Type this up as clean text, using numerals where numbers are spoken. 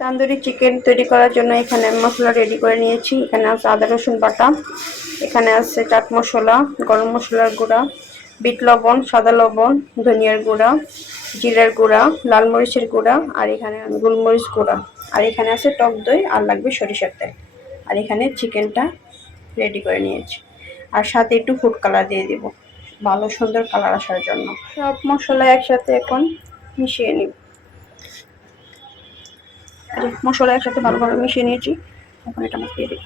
Tandoori chicken তৈরি করার জন্য এখানে আমি মশলা রেডি করে নিয়েছি। এখানে আছে আদা রসুন বাটা, এখানে আছে চাট মশলা, গরম মশলার গুঁড়া, বিট লবণ, সাদা লবণ, ধনিয়ার গুঁড়া, জিরার গুঁড়া, লাল মরিচের গুঁড়া, আর এখানে গোলমরিচ গুঁড়া, আর এখানে আছে টক দই, আর লাগবে সরিষার তেল। আর এখানে চিকেনটা রেডি করে নিয়েছি, আর সাথে একটু ফুড কালার দিয়ে দিব ভালো সুন্দর কালার আসার জন্য। সব মশলা একসাথে এখন মিশিয়ে নিব। মশলা একসাথে ভালোভাবে মিশিয়ে নিয়েছি, এখন এটা মাখিয়ে দিই।